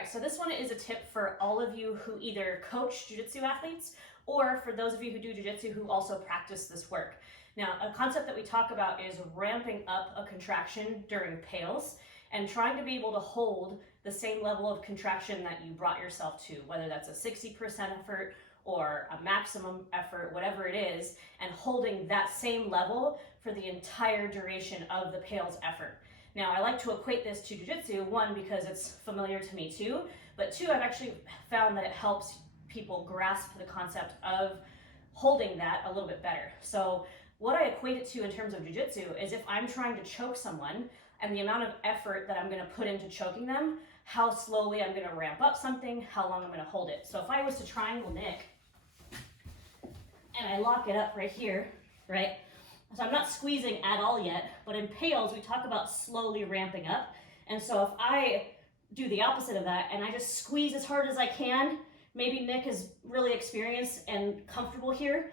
right, so this one is a tip for all of you who either coach jiu-jitsu athletes or for those of you who do jiu-jitsu who also practice this work. Now, a concept that we talk about is ramping up a contraction during pails and trying to be able to hold the same level of contraction that you brought yourself to, whether that's a 60% effort or a maximum effort, whatever it is, and holding that same level for the entire duration of the pails effort. Now, I like to equate this to jiu-jitsu, one, because it's familiar to me too, but two, I've actually found that it helps people grasp the concept of holding that a little bit better. So what I equate it to in terms of jiu-jitsu is if I'm trying to choke someone and the amount of effort that I'm going to put into choking them, how slowly I'm going to ramp up something, how long I'm going to hold it. So if I was to triangle Nick and I lock it up right here, right? So I'm not squeezing at all yet, but in pails, we talk about slowly ramping up. And so if I do the opposite of that and I just squeeze as hard as I can, maybe Nick is really experienced and comfortable here.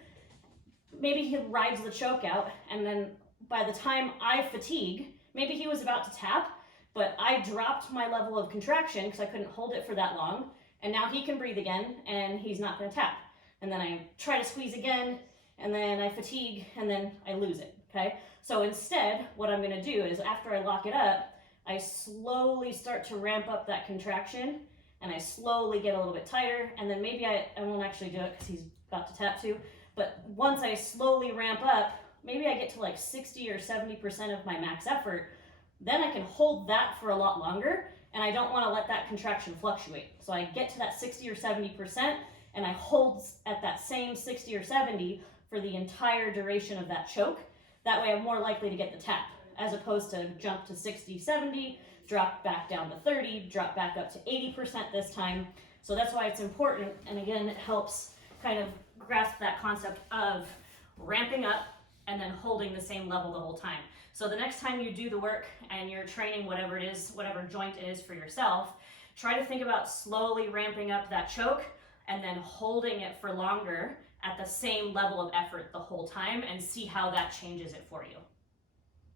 Maybe he rides the choke out, and then by the time I fatigue, maybe he was about to tap, but I dropped my level of contraction because I couldn't hold it for that long, and now he can breathe again, and he's not going to tap. And then I try to squeeze again, and then I fatigue, and then I lose it, okay? So instead, what I'm going to do is after I lock it up, I slowly start to ramp up that contraction, and I slowly get a little bit tighter, and then maybe I won't actually do it because he's about to tap too, but once I slowly ramp up, maybe I get to like 60 or 70% of my max effort, then I can hold that for a lot longer, and I don't want to let that contraction fluctuate. So I get to that 60 or 70%, and I hold at that same 60 or 70 for the entire duration of that choke. That way I'm more likely to get the tap, as opposed to jump to 60, 70, drop back down to 30, drop back up to 80% this time. So that's why it's important, and again, it helps kind of grasp that concept of ramping up and then holding the same level the whole time. So the next time you do the work and you're training whatever it is, whatever joint it is for yourself, try to think about slowly ramping up that choke and then holding it for longer at the same level of effort the whole time and see how that changes it for you.